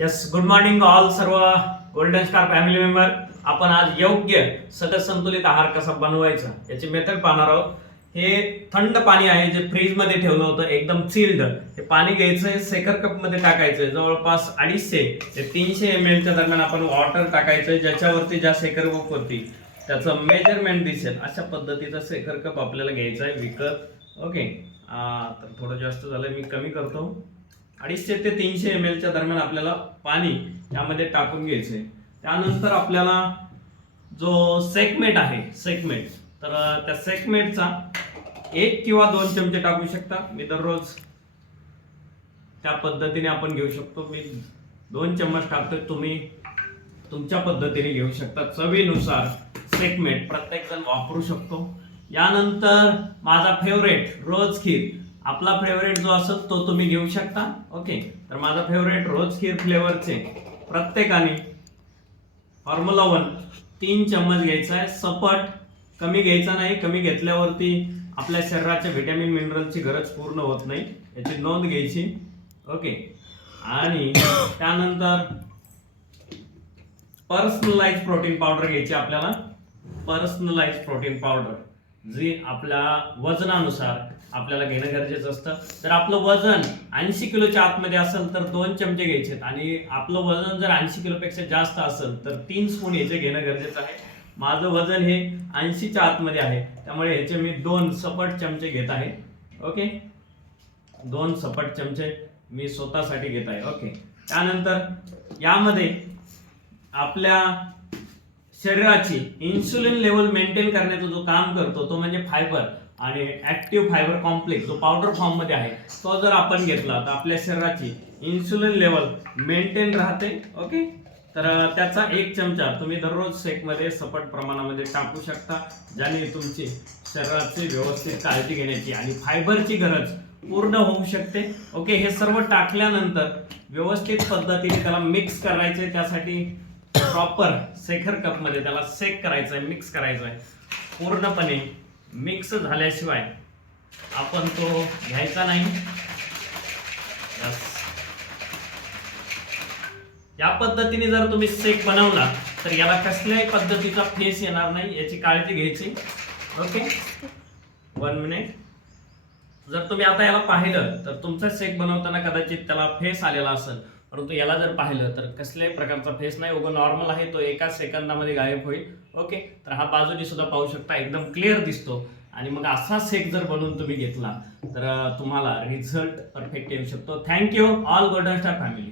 Yes good morning all सर्व golden star family member आपण आज योग्य सतत संतुलित आहार कसा बनवायचा याची मेथड पाहणार आहोत. हे थंड पाणी आहे जे फ्रीजमध्ये ठेवलं होतं एकदम चिल्ड हे पाणी घ्यायचंय सेकर कपमध्ये टाकायचं टाकायचंय जवळपास अडीचशे ते तीनशे एम एलच्या दरम्यान आपण वॉटर टाकायचंय ज्याच्यावरती ज्या सेकर कप होती त्याचं मेजरमेंट दिसेल. अशा पद्धतीचा सेकर कप आपल्याला घ्यायचा आहे विकत. ओके तर थोडं जास्त झालं मी कमी करतो. अडीचशे ते तीनशे एम एलच्या दरम्यान आपल्याला पाणी यामध्ये टाकून घ्यायचंय त्यानंतर आपल्याला जो सेकमेट आहे सेकमेट तर त्या सेकमेटचा एक किंवा दोन चमचे टाकू शकता. मी दररोज त्या पद्धतीने आपण घेऊ शकतो. मी दोन चम्मच टाकतो तुम्ही तुमच्या पद्धतीने घेऊ शकता. चवीनुसार सेकमेट प्रत्येकजण वापरू शकतो. यानंतर माझा फेवरेट रोज खीर. आपला फेवरेट जो असेल तो तुम्ही घेऊ शकता. ओके तर माझा फेवरेट रोज खीर फ्लेवरचे प्रत्येकाने फॉर्म्युला वन तीन चम्मच घ्यायचा आहे. सपट कमी घ्यायचा नाही. कमी घेतल्यावरती आपल्या शरीराच्या व्हिटॅमिन मिनरलची गरज पूर्ण होत नाही. याची नोंद घ्यायची. ओके आणि त्यानंतर पर्सनलाइज प्रोटीन पावडर घ्यायची आपल्याला. पर्सनलाइज प्रोटीन पावडर जी आपल्या वजनानुसार आपल्याला घेणं गरजेचं असतं. तर आपलं वजन ऐंशी किलोच्या आतमध्ये असेल तर दोन चमचे घ्यायचे आणि आपलं वजन जर ऐंशी किलोपेक्षा जास्त असेल तर तीन स्पून याचे घेणं गरजेचं आहे. माझं वजन हे ऐंशीच्या आतमध्ये आहे. त्यामुळे ह्याचे मी दोन सपट चमचे घेत आहे. ओके? दोन सपट चमचे मी स्वतःसाठी घेत आहे. ओके? त्यानंतर यामध्ये आपल्या शरीराची इन्सुलिन लेवल मेंटेन करण्याचं जो काम करतो तो म्हणजे फायबर आणि ऍक्टिव्ह फायबर कॉम्प्लेक्स जो पावडर फॉर्ममध्ये आहे तो जर आपण घेतला तर आपल्या शरीराची इन्सुलिन लेवल मेंटेन राहते ओके तर त्याचा एक चमचा तुम्ही दररोज शेकमध्ये सपट प्रमाणामध्ये टाकू शकता ज्याने तुमची शरीराची व्यवस्थित काळजी घेण्याची आणि फायबरची गरज पूर्ण होऊ शकते ओके हे सर्व टाकल्यानंतर व्यवस्थित पद्धतीने त्याला मिक्स करायचे त्यासाठी प्रॉपर सेखर कपमध्ये त्याला सेक करायचं आहे मिक्स करायचं आहे पूर्णपणे मिक्स झाल्याशिवाय आपण तो घ्यायचा नाही. या पद्धतीने जर तुम्ही सेक बनवला तर याला कसल्याही पद्धतीचा फेस येणार नाही याची काळजी घ्यायची. ओके? वन मिनिट जर तुम्ही आता याला पाहिलं तर तुमचा शेक बनवताना कदाचित त्याला फेस आलेला असेल. परंतु याला जर पाहिलं तर कसल्याही प्रकारचा फेस नाही. उगं नॉर्मल आहे तो एकाच सेकंदामध्ये गायब होईल. ओके तर हा बाजूनी सुद्धा पाहू शकता. एकदम क्लिअर दिसतो. आणि मग असा सेक जर बनवून तुम्ही घेतला तर तुम्हाला रिझल्ट परफेक्ट येऊ शकतो. Thank you all golden star family